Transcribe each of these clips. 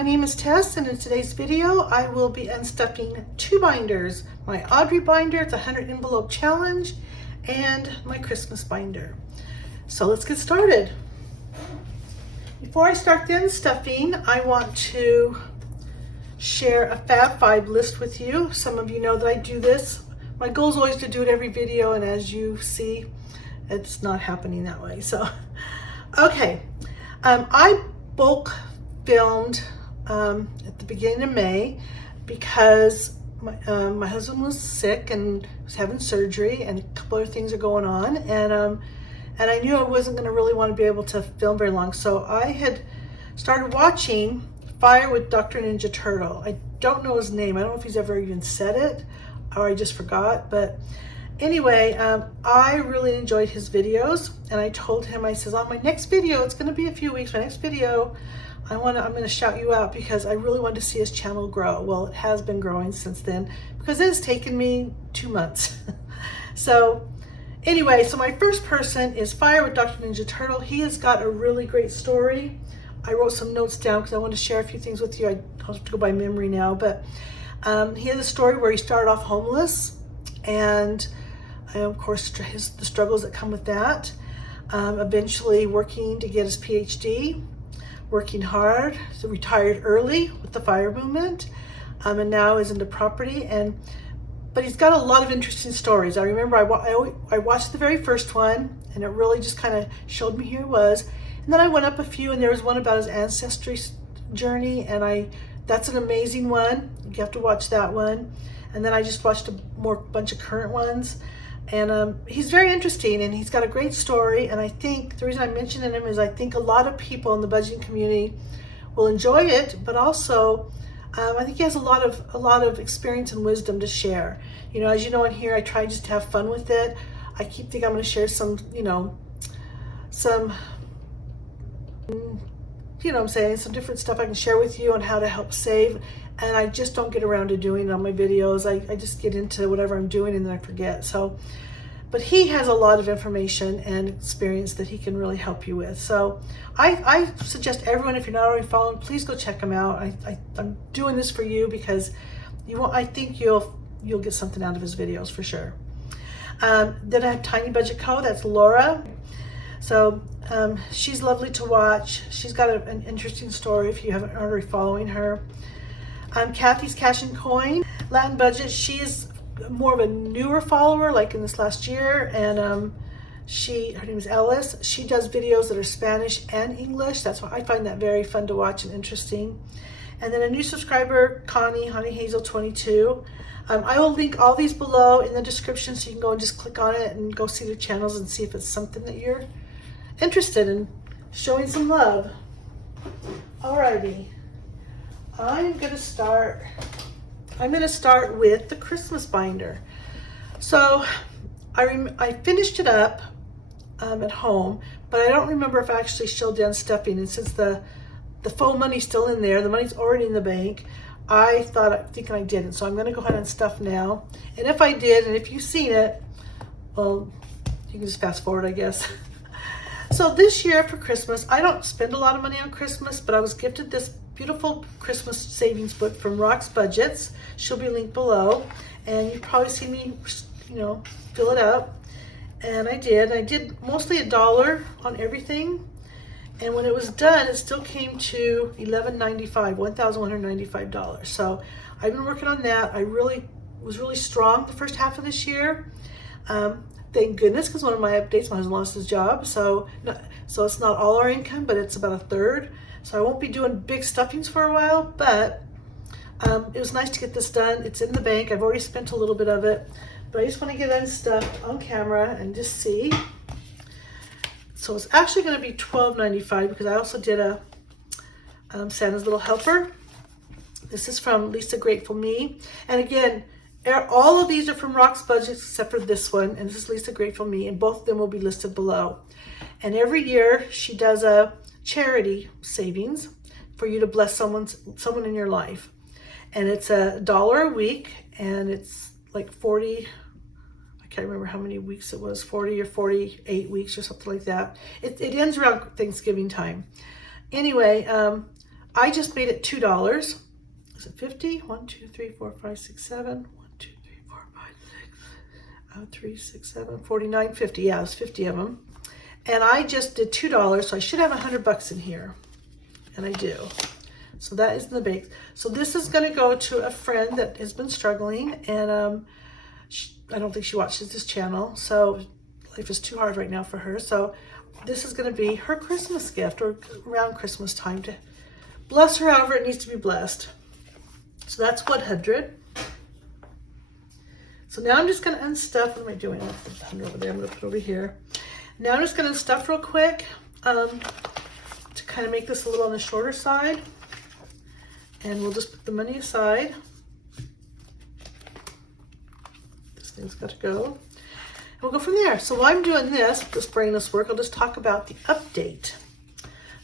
My name is Tess, and in today's video I will be unstuffing two binders, my AUDREY binder, it's a 100 envelope challenge, and my Christmas binder. So let's get started. Before I start the unstuffing, I want to share a Fab 5 list with you. Some of you know that I do this. My goal is always to do it every video, and as you see, it's not happening that way. So, okay, I bulk filmed at the beginning of May because my husband was sick and was having surgery, and a couple other things are going on, and I knew I wasn't going to really want to be able to film very long, so I had started watching Fire with Dr. Ninja Turtle. I don't know his name. I don't know if he's ever even said it, or I just forgot, but anyway, I really enjoyed his videos, and I told him, I says, on my next video, it's going to be a few weeks, my next video, I'm going to shout you out because I really wanted to see his channel grow. Well, it has been growing since then because it has taken me 2 months. So anyway, so my first person is Fire with Dr. Ninja Turtle. He has got a really great story. I wrote some notes down because I want to share a few things with you. I have to go by memory now, but he has a story where he started off homeless, and of course the struggles that come with that. Eventually working to get his PhD, working hard, so retired early with the fire movement, and now is into property. But he's got a lot of interesting stories. I remember I watched the very first one, and it really just kind of showed me who he was. And then I went up a few, and there was one about his ancestry journey, and that's an amazing one. You have to watch that one. And then I just watched a bunch of current ones. And he's very interesting, and he's got a great story. And I think the reason I'm mentioning him is I think a lot of people in the budgeting community will enjoy it, but also I think he has a lot of experience and wisdom to share. You know, as you know, in here I try just to have fun with it. I keep thinking I'm going to share some different stuff I can share with you on how to help save. And I just don't get around to doing it on my videos. I just get into whatever I'm doing and then I forget. So, but he has a lot of information and experience that he can really help you with. So I suggest everyone, if you're not already following, please go check him out. I'm doing this for you because I think you'll get something out of his videos for sure. Then I have Tiny Budget Co. That's Laura. So she's lovely to watch. She's got an interesting story if you haven't already following her. Kathy's Cash and Coin, Latin Budget. She is more of a newer follower, like in this last year, and her name is Ellis. She does videos that are Spanish and English. That's why I find that very fun to watch and interesting. And then a new subscriber, Connie, Honey Hazel 22. I will link all these below in the description, so you can go and just click on it and go see their channels and see if it's something that you're interested in showing some love. Alrighty. I'm going to start with the Christmas binder. So I finished it up at home, but I don't remember if I actually showed the unstuffing. And since the faux money's still in there, the money's already in the bank, I'm thinking I didn't. So I'm going to go ahead and stuff now. And if I did, and if you've seen it, well, you can just fast forward, I guess. So this year for Christmas, I don't spend a lot of money on Christmas, but I was gifted this beautiful Christmas savings book from Rock's Budgets. She'll be linked below, and you've probably seen me, fill it out. And I did mostly $1 on everything. And when it was done, it still came to $1,195. So I've been working on that. I was really strong the first half of this year. Thank goodness, because one of my updates, my husband lost his job. So it's not all our income, but it's about a third. So I won't be doing big stuffings for a while, but it was nice to get this done. It's in the bank. I've already spent a little bit of it, but I just want to get unstuffed on camera and just see. So it's actually going to be $12.95 because I also did a Santa's Little Helper. This is from Lisa Grateful Me. And again, all of these are from Rock's Budgets except for this one, and this is Lisa Grateful Me, and both of them will be listed below. And every year she does a charity savings for you to bless someone in your life, and it's $1 a week, and it's like 40, I can't remember how many weeks it was, 40 or 48 weeks or something like that. It ends around Thanksgiving time. Anyway, I just made it $2. Is it 50? 1, 2, 3, 4, 5, 6, 7. 1, 2, 3, 4, 5, 6, 3, 6, 7, 49, 50. Yeah, it's 50 of them. And I just did $2, so I should have $100 in here. And I do. So that is in the bake. So this is going to go to a friend that has been struggling, and I don't think she watches this channel, so life is too hard right now for her. So this is going to be her Christmas gift, or around Christmas time, to bless her however it needs to be blessed. So that's 100. So now I'm just going to unstuff. What am I doing? I'll put the 100 over there. I'm going to put it over here. Now I'm just going to unstuff real quick to kind of make this a little on the shorter side. And we'll just put the money aside. This thing's got to go. And we'll go from there. So while I'm doing this, just bringing this work, I'll just talk about the update.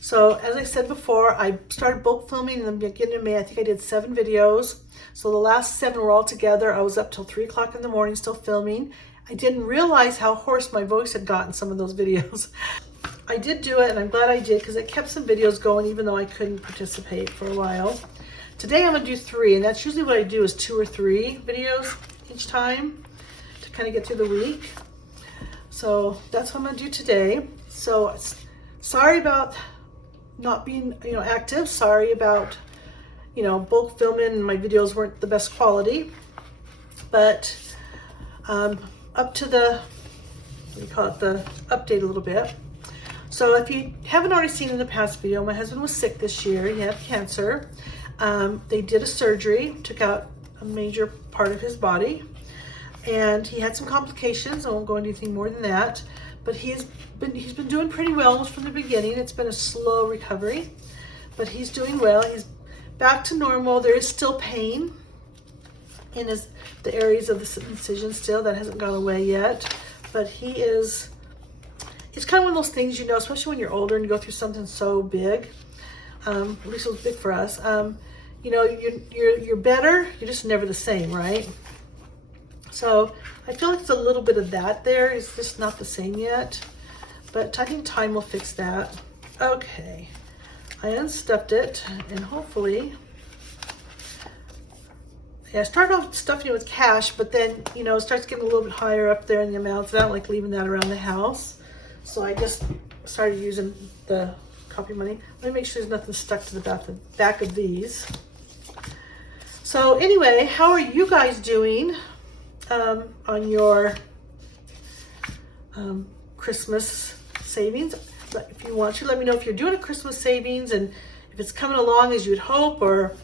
So as I said before, I started bulk filming in the beginning of May. I think I did 7 videos. So the last 7 were all together. I was up till 3 o'clock in the morning still filming. I didn't realize how hoarse my voice had gotten some of those videos. I did do it, and I'm glad I did, because it kept some videos going even though I couldn't participate for a while. Today I'm going to do 3, and that's usually what I do, is 2 or 3 videos each time to kind of get through the week. So that's what I'm going to do today. So sorry about not being, active. Sorry about, bulk filming and my videos weren't the best quality. But up to the, the update a little bit. So if you haven't already seen in the past video, my husband was sick this year. He had cancer. They did a surgery, took out a major part of his body, and he had some complications. I won't go into anything more than that, but he's been doing pretty well almost from the beginning. It's been a slow recovery, but he's doing well. He's back to normal. There is still pain in the areas of the incision still. That hasn't gone away yet, but it's kind of one of those things, especially when you're older and you go through something so big. At least it was big for us. You're better. You're just never the same, right? So I feel like it's a little bit of that there. It's just not the same yet. But I think time will fix that. Okay. I unstuffed it, and hopefully, I started off stuffing it with cash, but then, it starts getting a little bit higher up there in the amounts. I don't like leaving that around the house. So I just started using the copy money. Let me make sure there's nothing stuck to the back of these. So anyway, how are you guys doing on your Christmas savings? If you want to, let me know if you're doing a Christmas savings and if it's coming along as you'd hope, or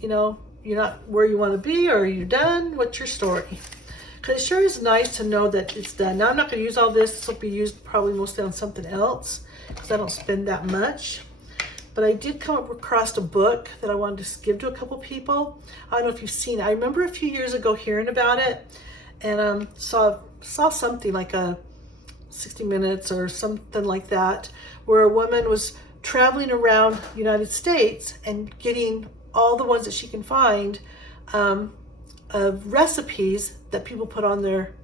you're not where you want to be, or you're done. What's your story? Because it sure is nice to know that it's done. Now I'm not going to use all this. This will be used probably mostly on something else, because I don't spend that much. But I did come across a book that I wanted to give to a couple people. I don't know if you've seen it. I remember a few years ago hearing about it, and saw something like a 60 Minutes or something like that, where a woman was traveling around the United States and getting all the ones that she can find of recipes that people put on their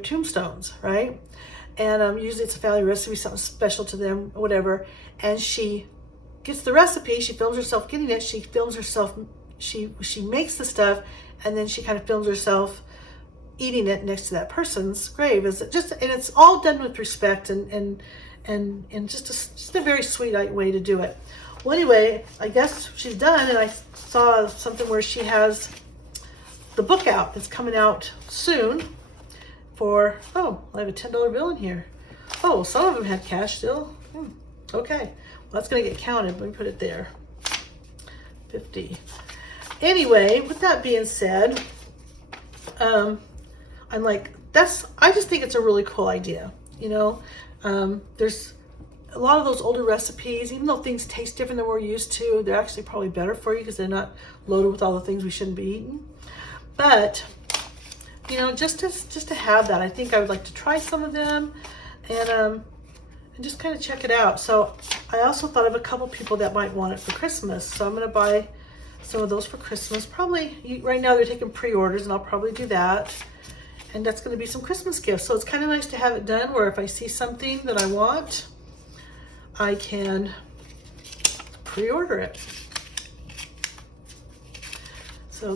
tombstones, right? And usually it's a family recipe, something special to them, whatever. And she gets the recipe, she films herself getting it, she films herself, she makes the stuff, and then she kind of films herself eating it next to that person's grave. And it's all done with respect and just a very sweet way to do it. Well, anyway, I guess she's done, and I saw something where she has the book out. It's coming out soon for, I have a $10 bill in here. Oh, some of them had cash still. Okay, well, that's gonna get counted. Let me put it there. 50. Anyway, with that being said, I'm like, I just think it's a really cool idea. There's a lot of those older recipes, even though things taste different than we're used to, they're actually probably better for you because they're not loaded with all the things we shouldn't be eating. But, just to have that, I think I would like to try some of them and just kind of check it out. So I also thought of a couple people that might want it for Christmas. So I'm going to buy some of those for Christmas. Probably, right now they're taking pre-orders, and I'll probably do that. And that's going to be some Christmas gifts. So it's kind of nice to have it done where if I see something that I want, I can pre-order it. So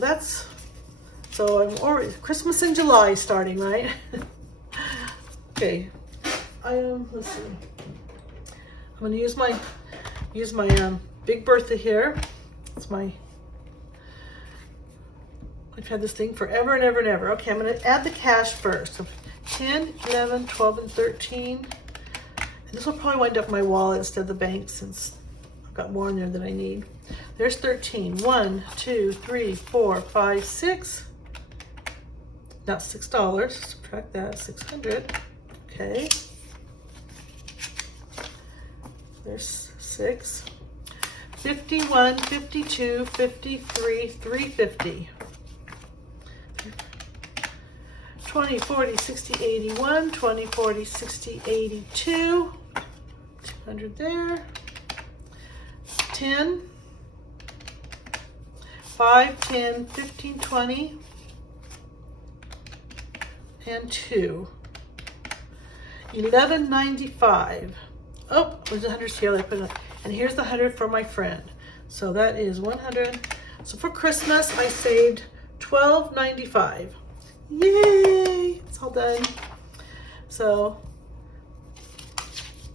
I'm already, Christmas in July starting, right? Okay, let's see. I'm gonna use my Big Bertha here. I've had this thing forever and ever and ever. Okay, I'm gonna add the cash first. So 10, 11, 12, and 13. And this will probably wind up in my wallet instead of the bank since I've got more in there than I need. There's 13. 1, 2, 3, 4, 5, 6. Not $6. Subtract that. 600. Okay. There's 6. 51, 52, 53, 350. 20, 40, 60, 81, 20, 40, 60, 82, 200 there, 10, 5, 10, 15, 20, and 2, 11.95. Oh, there's 100 here. I put it, and here's the 100 for my friend. So that is 100. So for Christmas, I saved $12.95. Yay! It's all done. So,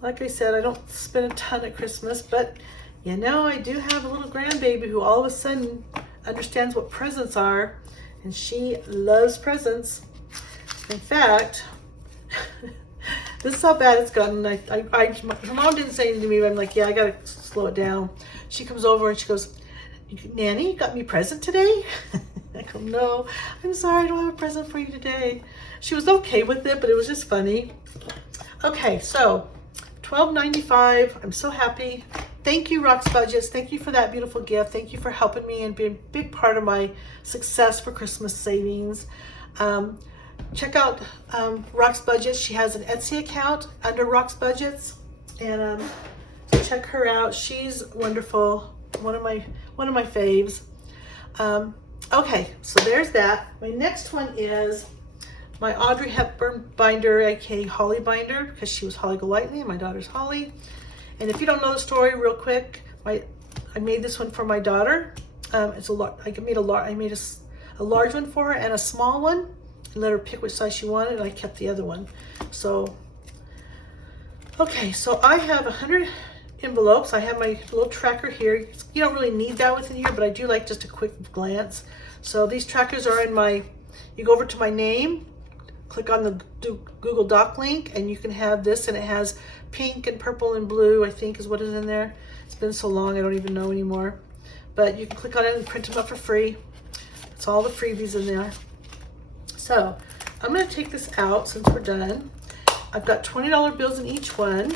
like I said, I don't spend a ton at Christmas, but you know, I do have a little grandbaby who all of a sudden understands what presents are, and she loves presents. In fact, this is how bad it's gotten. Her mom didn't say anything to me, but I'm like, yeah, I gotta slow it down. She comes over and she goes, Nanny, you got me a present today? I go, no, I'm sorry, I don't have a present for you today. She was okay with it, but it was just funny. Okay, so $12.95. I'm so happy. Thank you, Rock's Budgets. Thank you for that beautiful gift. Thank you for helping me and being a big part of my success for Christmas savings. Check out Rock's Budgets. She has an Etsy account under Rock's Budgets, and so check her out. She's wonderful. One of my faves. Okay, so there's that. My next one is my Audrey Hepburn binder, aka Holly binder, because she was Holly Golightly and my daughter's Holly. And if you don't know the story, real quick, I made this one for my daughter. It's a lot. I made a large one for her and a small one, and let her pick which size she wanted, and I kept the other one. So, okay, so I have 100 envelopes. I have my little tracker here. You don't really need that within here, but I do like just a quick glance. So these trackers are in you go over to my name, click on the Google Doc link, and you can have this, and it has pink and purple and blue, I think is what is in there. It's been so long, I don't even know anymore. But you can click on it and print them up for free. It's all the freebies in there. So I'm gonna take this out since we're done. I've got $20 bills in each one.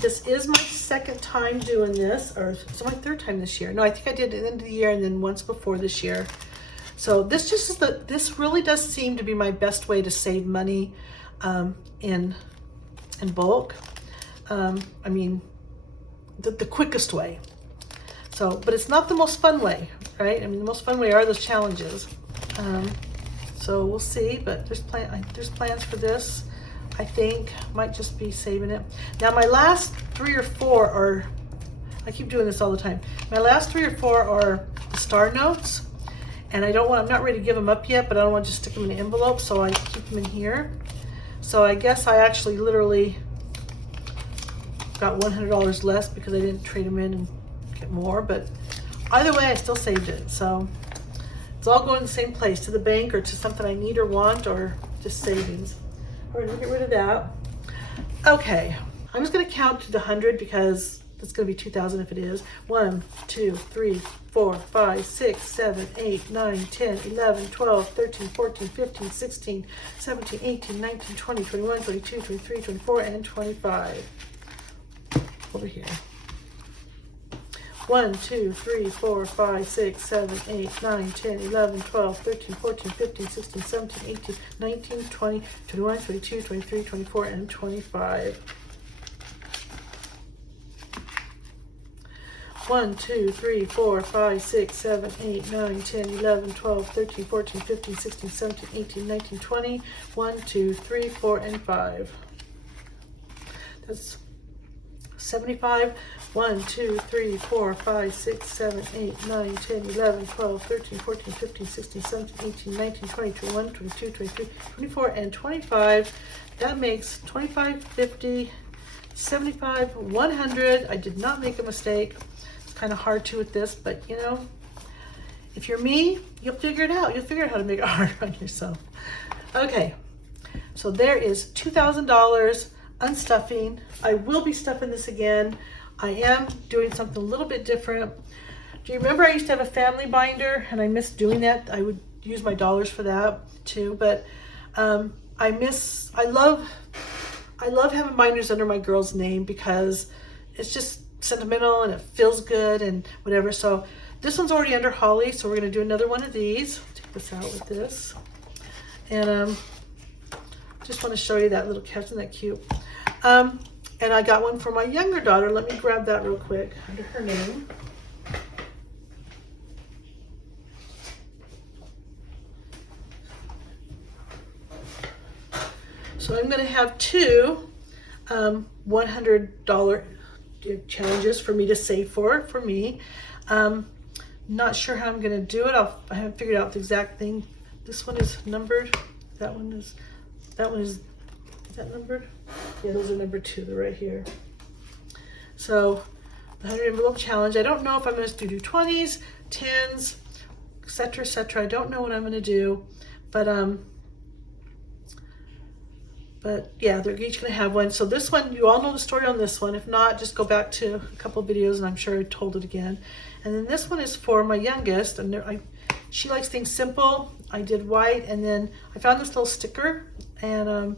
This is my second time doing this, or it's my third time this year. No, I think I did it at the end of the year and then once before this year. So this this really does seem to be my best way to save money in bulk. I mean, the quickest way. So, but it's not the most fun way, right? I mean, the most fun way are those challenges. So we'll see, but there's plans for this. I think might just be saving it. Now my last 3 or 4 are, I keep doing this all the time. My last 3 or 4 are the star notes, and I'm not ready to give them up yet, but I don't want to just stick them in an envelope, so I keep them in here. So I guess I actually literally got $100 less because I didn't trade them in and get more, but either way, I still saved it. So it's all going to the same place, to the bank or to something I need or want, or just savings. All right, we'll get rid of that. Okay, I'm just gonna count to the 100 because it's gonna be 2,000 if it is. 1, 2, 3, 4, 5, 6, 7, 8, 9, 10, 11, 12, 13, 14, 15, 16, 17, 18, 19, 20, 21, 22, 23, 24, and 25. Over here. 1, 2, 3, 4, 5, 6, 7, 8, 9, 10, 11, 12, 13, 14, 15, 16, 17, 18, 19, 20, 21, 22, 23, 24, and 25. 1, 2, 3, 4, 5, 6, 7, 8, 9, 10, 11, 12, 13, 14, 15, 16, 17, 18, 19, 20, 1, 2, 3, 4, and 5. That's 75. 1, 2, 3, 4, 5, 6, 7, 8, 9, 10, 11, 12, 13, 14, 15, 16, 17, 18, 19, 20, 21, 22, 23, 24, and 25. That makes 25, 50, 75, 100. I did not make a mistake. It's kind of hard to with this, but you know, if you're me, you'll figure it out. You'll figure out how to make it hard on yourself. Okay, so there is $2,000 unstuffing. I will be stuffing this again. I am doing something a little bit different. Do you remember I used to have a family binder and I missed doing that? I would use my dollars for that too, but I love having binders under my girl's name because it's just sentimental and it feels good and whatever. So this one's already under Holly, so we're gonna do another one of these. Take this out with this. And just want to show you that little cat. Isn't that cute? And I got one for my younger daughter. Let me grab that real quick under her name. So I'm going to have two $100 challenges for me to save for me. Not sure how I'm going to do it. I haven't figured out the exact thing. This one is numbered. That one is that numbered? Yeah, those are number 2. They're right here. So the 100 envelope challenge. I don't know if I'm going to do 20s, 10s, etc., etc. I don't know what I'm going to do, but yeah, they're each going to have one. So this one, you all know the story on this one. If not, just go back to a couple of videos and I'm sure I told it again. And then this one is for my youngest, and she likes things simple. I did white, and then I found this little sticker, and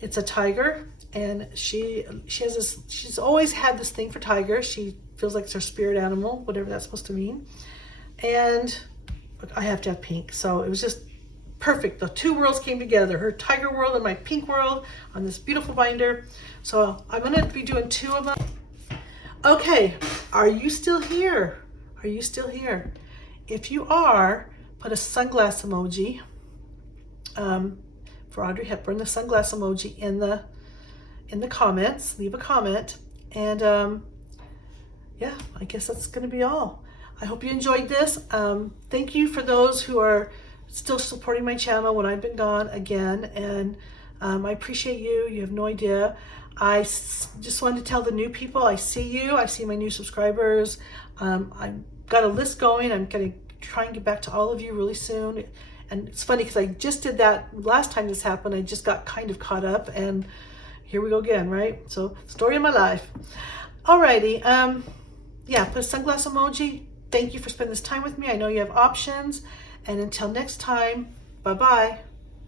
it's a tiger, and she has this. She's always had this thing for tigers. She feels like it's her spirit animal, whatever that's supposed to mean. And I have to have pink, so it was just perfect. The two worlds came together, her tiger world and my pink world on this beautiful binder. So I'm going to be doing 2 of them. Okay, are you still here? Are you still here? If you are, put a sunglass emoji for Audrey Hepburn, the sunglass emoji in the comments. Leave a comment, and yeah, I guess that's going to be all. I hope you enjoyed this. Thank you for those who are still supporting my channel when I've been gone again, and I appreciate you. You have no idea. I just wanted to tell the new people, I see you. I see my new subscribers. I've got a list going. I'm going to try and get back to all of you really soon. And it's funny because I just did that last time this happened. I just got kind of caught up, and here we go again, right? So, story of my life. Alrighty, yeah, put a sunglass emoji. Thank you for spending this time with me. I know you have options. And until next time, bye-bye.